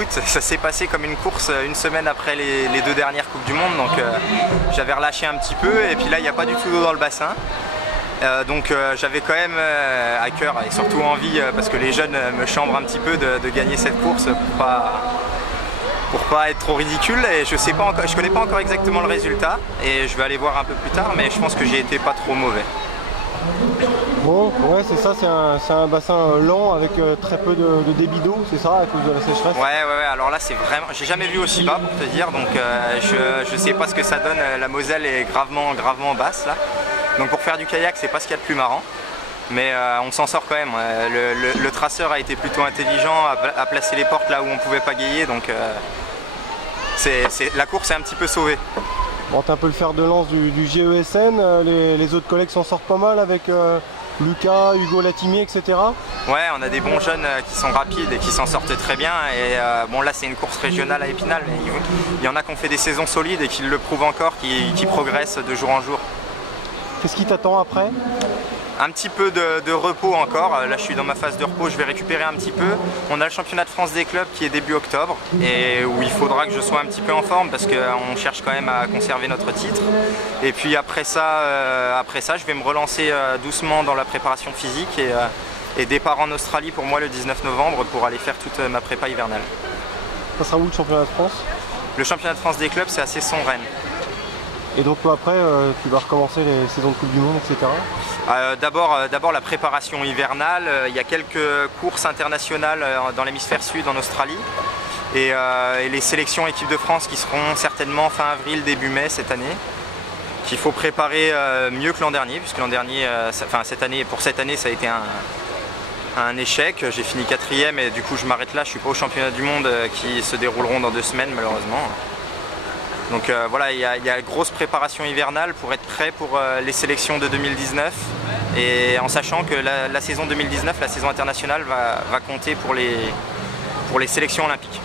écoute, ça s'est passé comme une course une semaine après les 2 dernières Coupes du Monde, donc j'avais relâché un petit peu et puis là il n'y a pas du tout d'eau dans le bassin. Donc j'avais quand même à cœur et surtout envie, parce que les jeunes me chambrent un petit peu, de gagner cette course pour pas être trop ridicule. Et je connais pas encore exactement le résultat et je vais aller voir un peu plus tard, mais je pense que j'ai été pas trop mauvais. Bon, ouais, c'est ça, c'est un bassin lent avec très peu de débit d'eau, c'est ça, à cause de la sécheresse? Ouais, alors là c'est vraiment, j'ai jamais vu aussi bas pour te dire, donc je sais pas ce que ça donne. La Moselle est gravement basse là, donc pour faire du kayak c'est pas ce qu'il y a de plus marrant, mais on s'en sort quand même. Le traceur a été plutôt intelligent, à placer les portes là où on pouvait pagayer, donc la course est un petit peu sauvée. Bon, t'es un peu le fer de lance du GESN, les autres collègues s'en sortent pas mal avec Lucas, Hugo Latimier, etc. Ouais, on a des bons jeunes qui sont rapides et qui s'en sortent très bien. Et bon, là c'est une course régionale à Épinal, mais il y en a qui ont fait des saisons solides et qui le prouvent encore, qui progressent de jour en jour. Qu'est-ce qui t'attend après? Un petit peu de repos encore. Là je suis dans ma phase de repos, je vais récupérer un petit peu. On a le championnat de France des clubs qui est début octobre et où il faudra que je sois un petit peu en forme parce qu'on cherche quand même à conserver notre titre. Et puis après ça je vais me relancer doucement dans la préparation physique et départ en Australie pour moi le 19 novembre pour aller faire toute ma prépa hivernale. Ça sera où le championnat de France? Le championnat de France des clubs c'est à Cesson-Rennes. Et donc toi après, tu vas recommencer les saisons de Coupe du Monde, etc. D'abord la préparation hivernale, il y a quelques courses internationales dans l'hémisphère sud en Australie et les sélections équipe de France qui seront certainement fin avril, début mai cette année, qu'il faut préparer mieux que l'an dernier, puisque l'an dernier, pour cette année ça a été un échec. J'ai fini 4e et du coup je m'arrête là, je suis pas au championnat du monde qui se dérouleront dans 2 semaines malheureusement. Donc voilà, il y a une grosse préparation hivernale pour être prêt pour les sélections de 2019 et en sachant que la saison 2019, la saison internationale va compter pour les sélections olympiques.